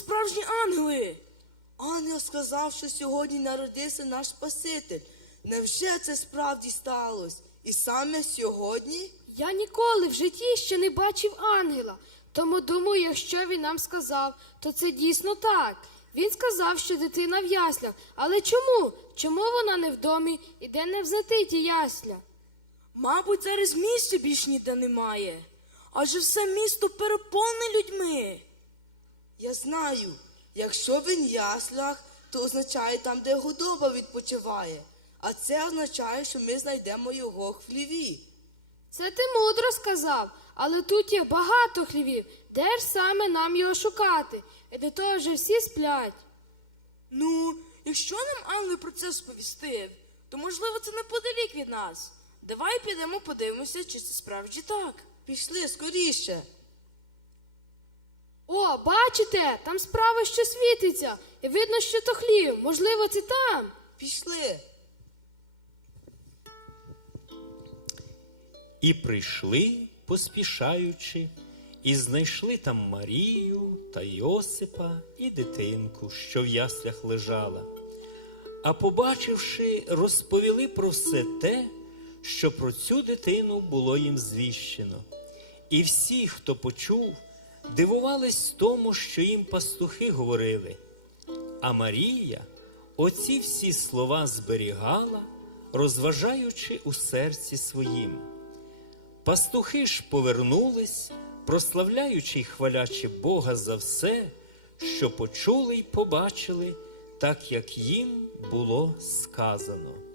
справжні ангели. Ангел сказав, що сьогодні народився наш Спаситель. Невже це справді сталося? І саме сьогодні? Я ніколи в житті ще не бачив ангела. Тому думаю, якщо він нам сказав, то це дійсно так. Він сказав, що дитина в яслях. Але чому? Чому вона не в домі і де не взяти ті ясля? Мабуть, зараз місця більш ніде немає. Адже все місто переповнене людьми. Я знаю, якщо він в яслях, то означає там, де худоба відпочиває. А це означає, що ми знайдемо його в хліві. Це ти мудро сказав, але тут є багато хлівів. Де ж саме нам його шукати? І до того вже всі сплять. Ну, якщо нам ангел про це сповістив, то можливо це неподалік від нас. Давай підемо подивимося, чи це справді так. Пішли скоріше. О, бачите, там справа що світиться, і видно, що то хлів. Можливо, це там. Пішли. І прийшли, поспішаючи, і знайшли там Марію та Йосипа і дитинку, що в яслях лежала. А побачивши, розповіли про все те, що про цю дитину було їм звіщено. І всі, хто почув, дивувались тому, що їм пастухи говорили. А Марія оці всі слова зберігала, розважаючи у серці своїм. Пастухи ж повернулись, прославляючи й хвалячи Бога за все, що почули й побачили, так як їм було сказано.